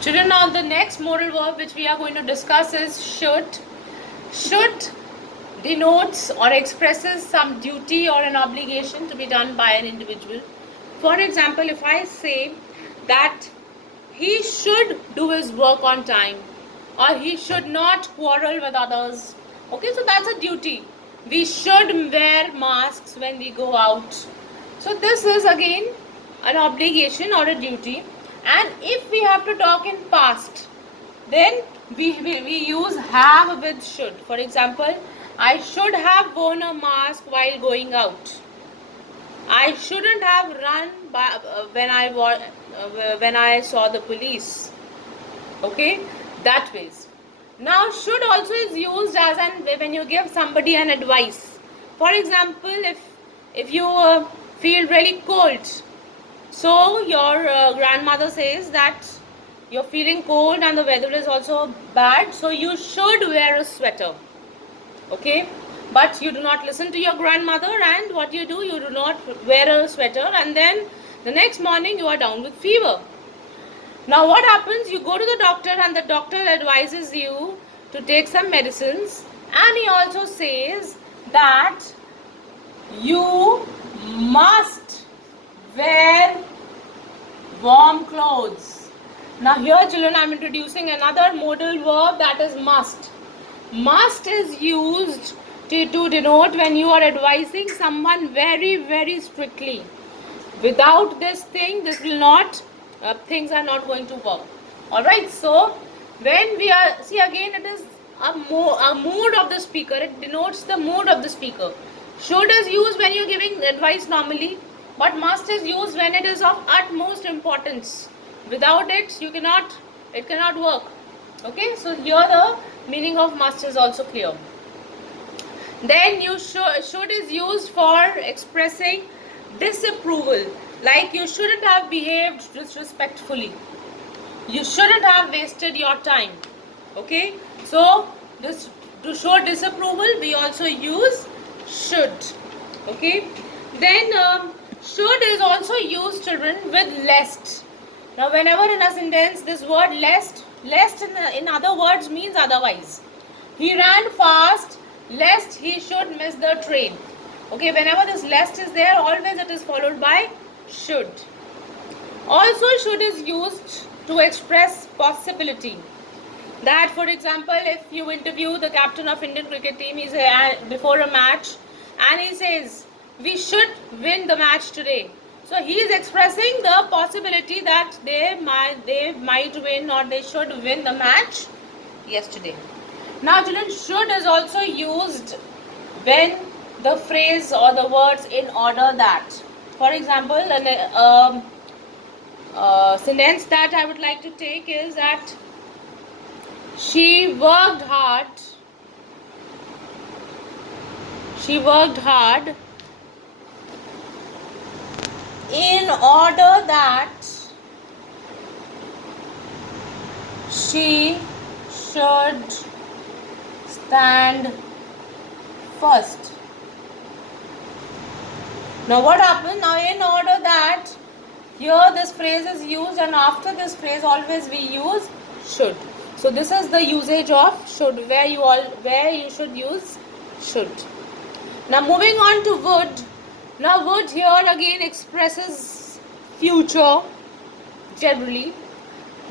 Children, now the next modal verb which we are going to discuss is should. Should denotes or expresses some duty or an obligation to be done by an individual. For example, if I say that he should do his work on time, or he should not quarrel with others. Okay, so that's a duty. We should wear masks when we go out. So this is again an obligation or a duty. And if we have to talk in past, then we use have with should. For example, I should have worn a mask while going out. I shouldn't have run when I saw the police. Okay, that ways. Now should also is used as when you give somebody an advice. For example, if you feel really cold, so your grandmother says that you're feeling cold and the weather is also bad, so you should wear a sweater. Okay, but you do not listen to your grandmother, and what you do, you do not wear a sweater, and then the next morning you are down with fever. Now what happens, you go to the doctor and the doctor advises you to take some medicines, and he also says that you must wear warm clothes. Now here children, I am introducing another modal verb, that is must. Must is used to denote when you are advising someone very, very strictly. Without this thing, this will not, things are not going to work. Alright, so when we are, see again it is a mood of the speaker, it denotes the mood of the speaker. Should is used when you are giving advice normally, but must is used when it is of utmost importance. Without it, it cannot work. Okay, so here the meaning of must is also clear. Then you should is used for expressing disapproval, like you shouldn't have behaved disrespectfully, you shouldn't have wasted your time. Okay, so this to show disapproval we also use should. Okay, then should is also used, children, with lest. Now whenever in a sentence this word lest in other words means otherwise. He ran fast lest he should miss the train. Okay, whenever this lest is there, always it is followed by should. Also should is used to express possibility. That for example, if you interview the captain of Indian cricket team, he says before a match, and he says we should win the match today. So he is expressing the possibility that they might win or they should win the match yesterday. Now children, should is also used when the phrase or the words in order that. For example, a sentence that I would like to take is that she worked hard in order that she should stand first. Now what happened? Now in order that, here this phrase is used, and after this phrase always we use should. So this is the usage of should, where you should use should. Now moving on to would. Now would here again expresses future generally.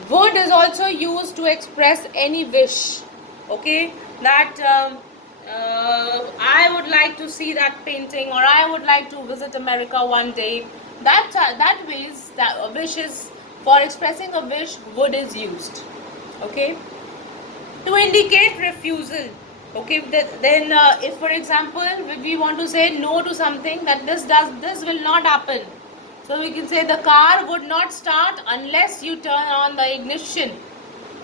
Would is also used to express any wish. Okay, that I would like to see that painting, or I would like to visit America one day. That ways, that wish is, for expressing a wish, would is used. Okay, to indicate refusal. Okay, then if for example we want to say no to something, that this will not happen, so we can say the car would not start unless you turn on the ignition.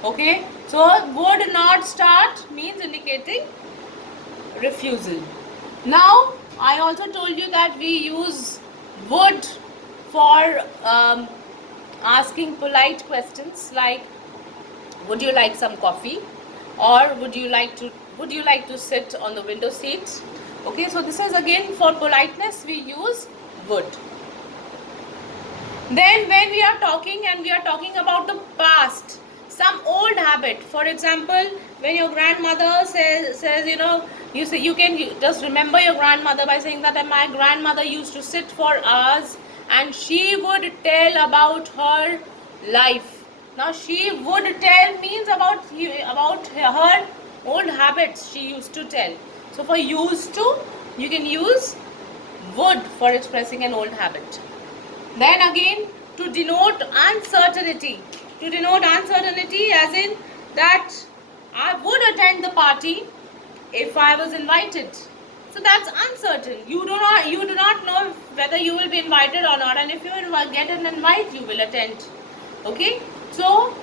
Okay, so would not start means indicating refusal. Now I also told you that we use would for asking polite questions like would you like some coffee, or would you like to sit on the window seat. Okay, so this is again for politeness we use would. Then when we are talking about the past, habit. For example, when your grandmother says you can just remember your grandmother by saying that my grandmother used to sit for hours and she would tell about her life. Now she would tell means about her old habits she used to tell. So for used to, you can use would for expressing an old habit. Then again, to denote uncertainty. To denote uncertainty as in that I would attend the party if I was invited. So that's uncertain. You do not know whether you will be invited or not, and if you get an invite, you will attend. Okay? So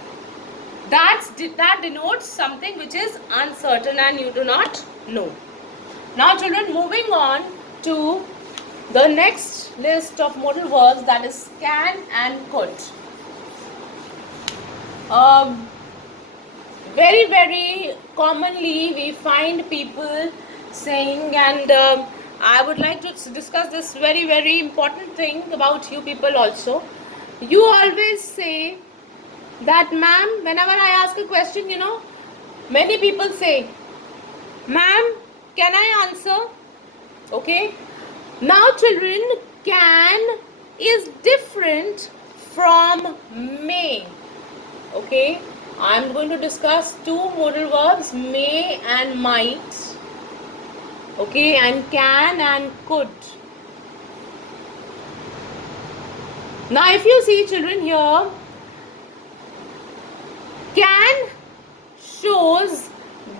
that denotes something which is uncertain and you do not know. Now children, moving on to the next list of modal verbs, that is can and could. Very, very commonly we find people saying, and I would like to discuss this very, very important thing about you people also. You always say that, ma'am, whenever I ask a question, many people say, ma'am, can I answer? Okay. Now children, can is different from may. Okay. I am going to discuss two modal verbs, may and might. Okay, and can and could. Now if you see children here, can shows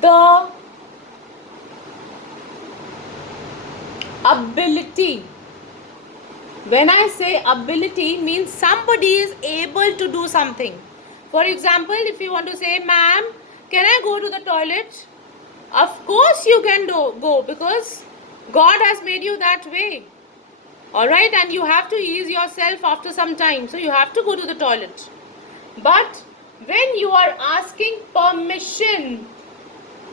the ability. When I say ability, means somebody is able to do something. For example, if you want to say, ma'am, can I go to the toilet? Of course you can go, because God has made you that way. Alright, and you have to ease yourself after some time. So you have to go to the toilet. But when you are asking permission,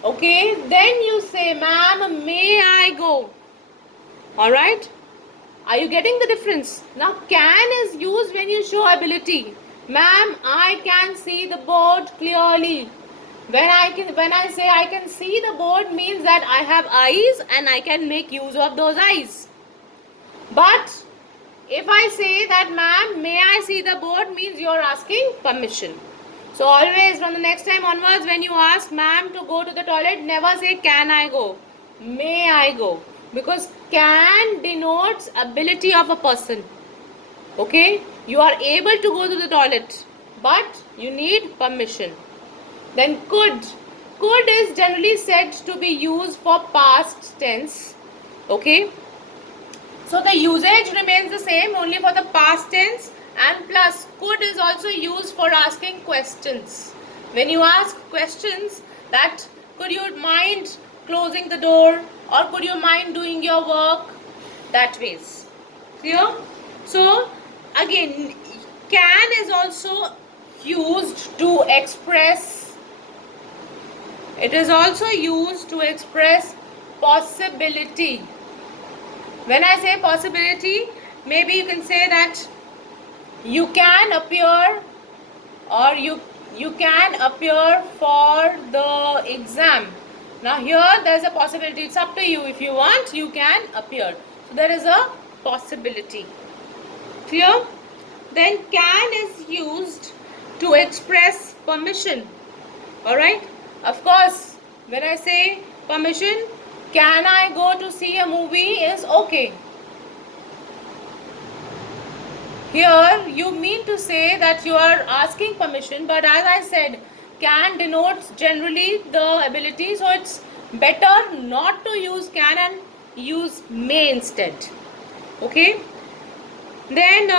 okay, then you say, ma'am, may I go? Alright? Are you getting the difference? Now can is used when you show ability. Ma'am, I can see the board clearly. When I say I can see the board, means that I have eyes and I can make use of those eyes. But if I say that, ma'am, may I see the board, means you are asking permission. So always from the next time onwards, when you ask ma'am to go to the toilet, never say can I go, may I go, because can denotes ability of a person. Okay, you are able to go to the toilet, but you need permission. Then could is generally said to be used for past tense. Okay, so the usage remains the same only for the past tense, and plus could is also used for asking questions. When you ask questions, that could you mind closing the door, or could you mind doing your work, that ways. Clear? So again, can is also used to express, it is also used to express possibility. When I say possibility, maybe you can say that you can appear, or you can appear for the exam. Now here there is a possibility. It's up to you. If you want, you can appear. So there is a possibility. Clear? Then can is used to express permission. Alright? Of course, when I say permission, can I go to see a movie is okay. Here you mean to say that you are asking permission, but as I said, can denotes generally the ability, so it's better not to use can and use may instead. Okay. Then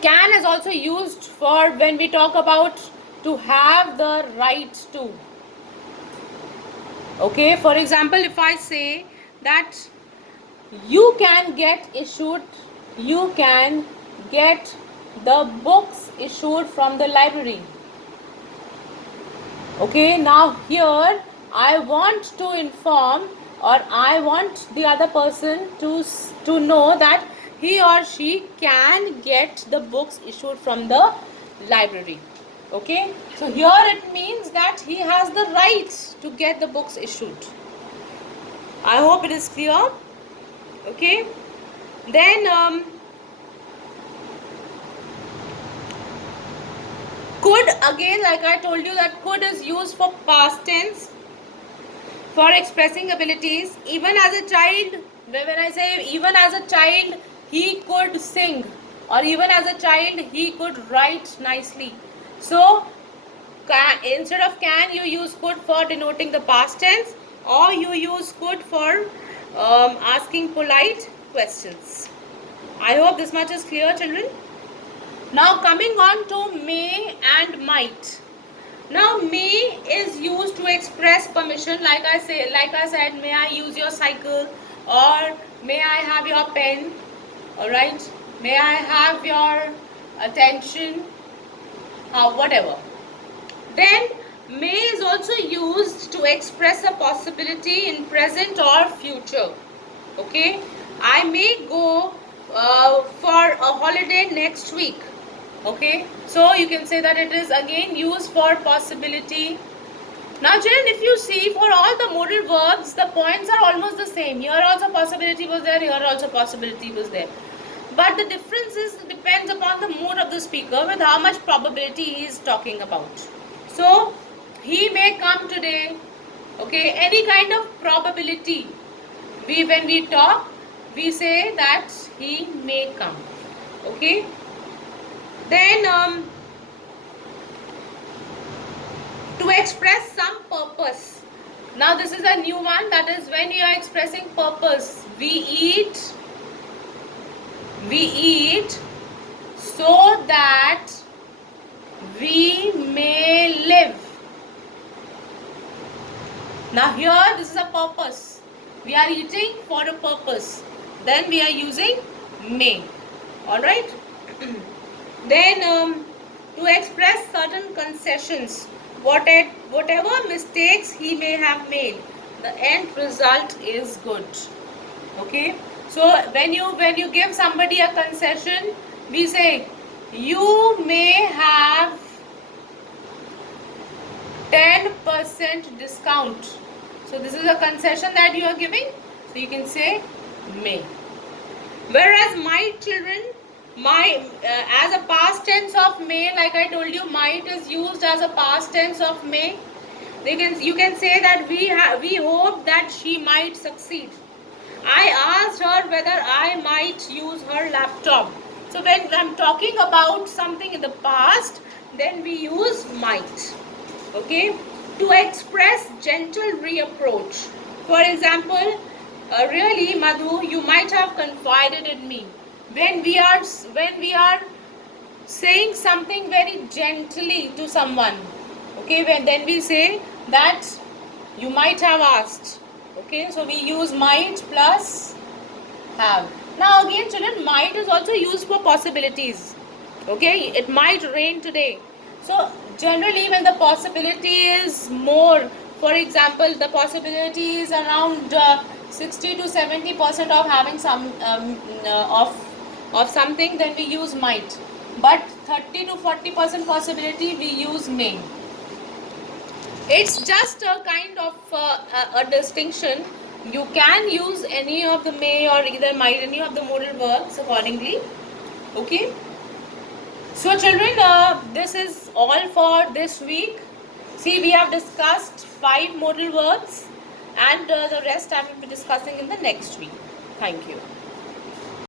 can is also used for when we talk about to have the right to. Okay, for example, if I say that you can get the books issued from the library. Okay, now here I want to inform, or I want the other person to know that he or she can get the books issued from the library. Okay, so here it means that he has the right to get the books issued. I hope it is clear. Okay, then could, again, like I told you, that could is used for past tense, for expressing abilities. Even as a child, when I say even as a child he could sing, or even as a child he could write nicely. So instead of can, you use could for denoting the past tense, or you use could for asking polite questions. I hope this much is clear, children. Now coming on to may and might. Now may is used to express permission, like I said, may I use your cycle, or may I have your pen, alright, may I have your attention, whatever. Then may is also used to express a possibility in present or future. Okay, I may go for a holiday next week. Okay, so you can say that it is again used for possibility. Now children, if you see, for all the modal verbs, the points are almost the same. Here also possibility was there, here also possibility was there. But the difference is, depends upon the mood of the speaker with how much probability he is talking about. So, he may come today. Okay, any kind of probability. When we talk, we say that he may come. Okay. Then, to express some purpose. Now, this is a new one. That is when you are expressing purpose. We eat so that we may live. Now here this is a purpose. We are eating for a purpose. Then we are using may. Alright. Then to express certain concessions, whatever mistakes he may have made, the end result is good. Okay. So when you give somebody a concession, we say you may have 10% discount. So this is a concession that you are giving. So you can say may. Whereas might, children, as a past tense of may, like I told you, might is used as a past tense of may. You can say that we hope that she might succeed. I asked her whether I might use her laptop. So when I'm talking about something in the past, then we use might. Okay, to express gentle reapproach. For example, really Madhu, you might have confided in me. When we are saying something very gently to someone, okay, then we say that you might have asked. Okay, so we use might plus have. Now again, children, might is also used for possibilities. Okay, it might rain today. So generally when the possibility is more, for example, the possibility is around 60 to 70% of having some of something, then we use might. But 30 to 40% possibility, we use may. It's just a kind of a distinction. You can use any of the may or either might, any of the modal verbs accordingly. Okay. So children, this is all for this week. See, we have discussed 5 modal verbs, and the rest I will be discussing in the next week. Thank you.